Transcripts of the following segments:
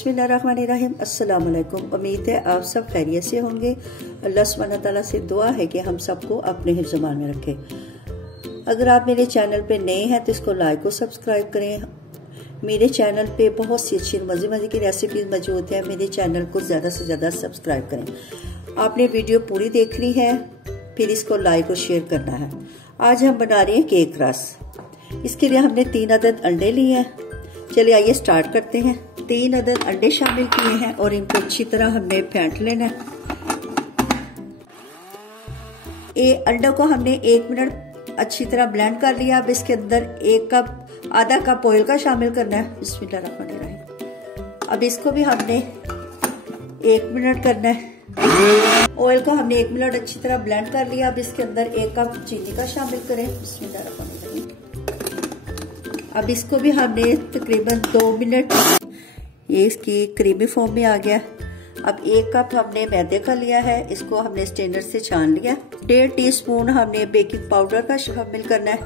बिस्मिल्लाहिर्रहमानिर्रहीम। अस्सलाम वालेकुम। उम्मीद है आप सब खैरियत से होंगे। अल्लाह सुब्हानहू व तआला से दुआ है कि हम सबको अपने हिफ्ज़-ओ-मान में रखे। अगर आप मेरे चैनल पे नए हैं तो इसको लाइक और सब्सक्राइब करें। मेरे चैनल पे बहुत सी अच्छी मज़े की रेसिपीज मौजूद है। मेरे चैनल को ज़्यादा से ज़्यादा सब्सक्राइब करें। आपने वीडियो पूरी देखनी है, फिर इसको लाइक और शेयर करना है। आज हम बना रहे हैं केक रस। इसके लिए हमने 3 अदद अंडे लिए हैं। चलिए आइए स्टार्ट करते हैं। 3 अदद अंडे शामिल किए हैं और इनको अच्छी तरह हमने फेंट लेना है। अंडों को हमने 1 मिनट अच्छी तरह ब्लेंड कर लिया। अब इसके अंदर आधा कप ऑयल का शामिल करना है। बिस्मिल्लाहिर्रहमानिर्रहीम। अब इसको भी हमने 1 मिनट करना है। ऑयल को हमने 1 मिनट अच्छी तरह ब्लेंड कर लिया। अब इसके अंदर 1 कप चीनी का शामिल करें। बिस्मिल्लाहिर्रहमानिर्रहीम। अब इसको भी हमने तकरीबन 2 मिनट, ये इसकी क्रीमी फॉर्म में आ गया। अब 1 कप हमने मैदे का लिया है, इसको हमने स्ट्रेनर से छान लिया। 1.5 टीस्पून हमने बेकिंग पाउडर का शामिल करना है।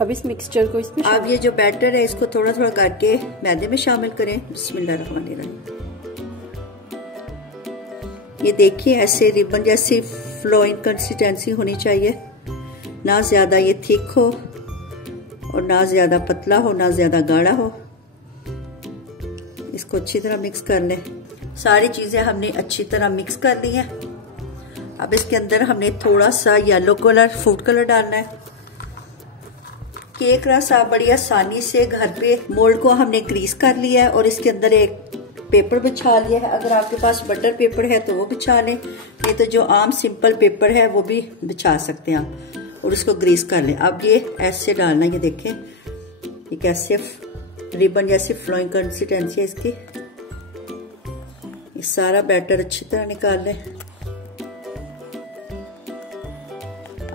अब इस मिक्सचर को इसमें अब ये जो बैटर है इसको थोड़ा थोड़ा करके मैदे में शामिल करें। बिस्मिल्लाहिर्रहमानिर्रहीम। ये देखिए ऐसे रिबन जैसी फ्लोइंग कंसिस्टेंसी होनी चाहिए, ना ज्यादा ये थिक हो और ना ज्यादा पतला हो, ना ज्यादा गाढ़ा हो। इसको अच्छी तरह मिक्स कर लें। सारी चीजें हमने अच्छी तरह मिक्स कर ली है। अब इसके अंदर हमने थोड़ा सा येलो कलर, फूड कलर डालना है। केक रस आप बड़ी आसानी से घर पे मोल्ड को हमने ग्रीस कर लिया है और इसके अंदर एक पेपर बिछा लिया है। अगर आपके पास बटर पेपर है तो वो बिछा लें, नहीं तो जो आम सिंपल पेपर है वो भी बिछा सकते हैं आप, और उसको ग्रीस कर लें। अब ये ऐसे डालना, ये देखें ये कैसे रिबन जैसी फ्लोइंग कंसिस्टेंसी है इसकी। ये सारा बैटर अच्छी तरह निकाल लें।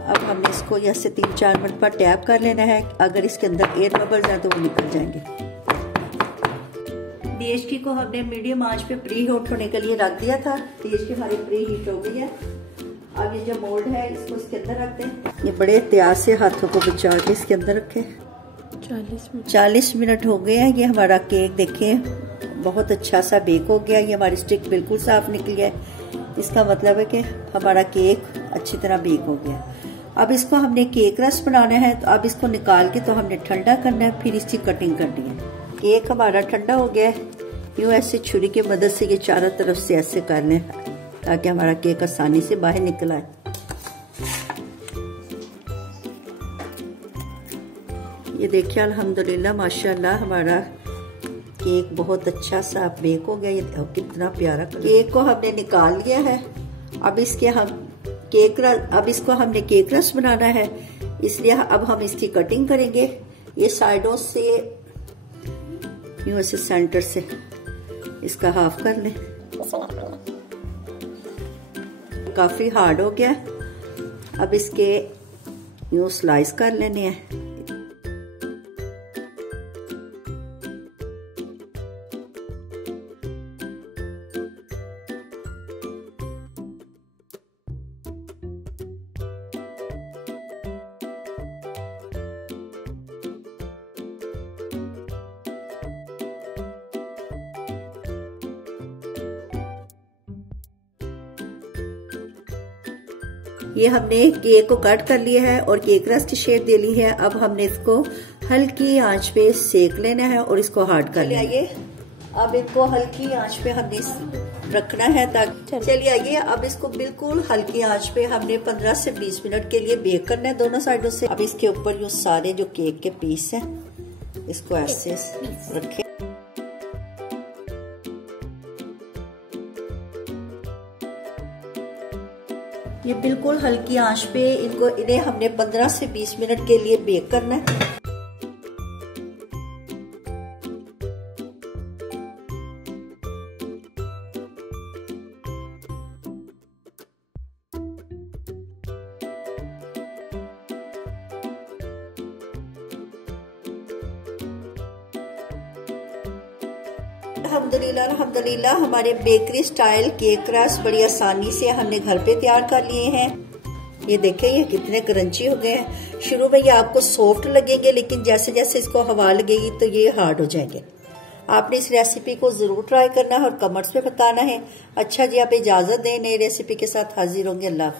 अब हमने इसको ऐसे 3-4 मिनट पर टैप कर लेना है। अगर इसके अंदर एयर बबल्स हैं तो वो निकल जाएंगे। DHT को हमने मीडियम आंच पे प्री हीट होने के लिए रख दिया था। DHT हमारी प्री हीट हो गई है। अब ये जो मोल्ड है इसको इसके अंदर रखते हैं। ये बड़े एहतियात से हाथों को बचा के इसके अंदर रखें। 40 मिनट हो गए हैं। ये हमारा केक देखें बहुत अच्छा सा बेक हो गया। ये हमारी स्टिक बिल्कुल साफ निकली है। इसका मतलब है कि हमारा केक अच्छी तरह बेक हो गया। अब इसको हमने केक रस बनाना है, तो अब इसको निकाल के तो हमने ठंडा करना है, फिर इसकी कटिंग करनी है। केक हमारा ठंडा हो गया है। यूँ ऐसे छुरी की मदद से ये चारों तरफ से ऐसे कर लें ताकि हमारा केक आसानी से बाहर निकल आए। ये देखिए अल्हम्दुलिल्लाह माशाल्लाह हमारा केक बहुत अच्छा सा बेक हो गया। ये कितना प्यारा केक को हमने निकाल लिया है। अब इसको हमने केक रस बनाना है, इसलिए अब हम इसकी कटिंग करेंगे। ये साइडों से यूं ऐसे सेंटर से इसका हाफ कर लें। काफी हार्ड हो गया। अब इसके यूं स्लाइस कर लेने हैं। ये हमने केक को कट कर लिया है और केक रस की शेप दे ली है। अब हमने इसको हल्की आंच पे सेक लेना है और इसको हार्ड कर लेना है। अब इनको हल्की आंच पे हमने रखना है ताकि, चलिए आइए अब इसको बिल्कुल हल्की आंच पे हमने 15 से 20 मिनट के लिए बेक करना है दोनों साइडों से। अब इसके ऊपर ये सारे जो केक के पीस हैं इसको ऐसे रखें। ये बिल्कुल हल्की आंच पे इन्हें हमने 15 से 20 मिनट के लिए बेक करना है। अल्हम्दुलिल्लाह हमारे बेकरी स्टाइल केक रस बड़ी आसानी से हमने घर पे तैयार कर लिए हैं। ये देखें ये कितने क्रंची हो गए हैं। शुरू में ये आपको सॉफ्ट लगेंगे, लेकिन जैसे जैसे इसको हवा लगेगी तो ये हार्ड हो जाएंगे। आपने इस रेसिपी को जरूर ट्राई करना है और कमेंट्स में बताना है। अच्छा जी, आप इजाजत दें, नई रेसिपी के साथ हाजिर होंगे। अल्लाह हाफ़िज़।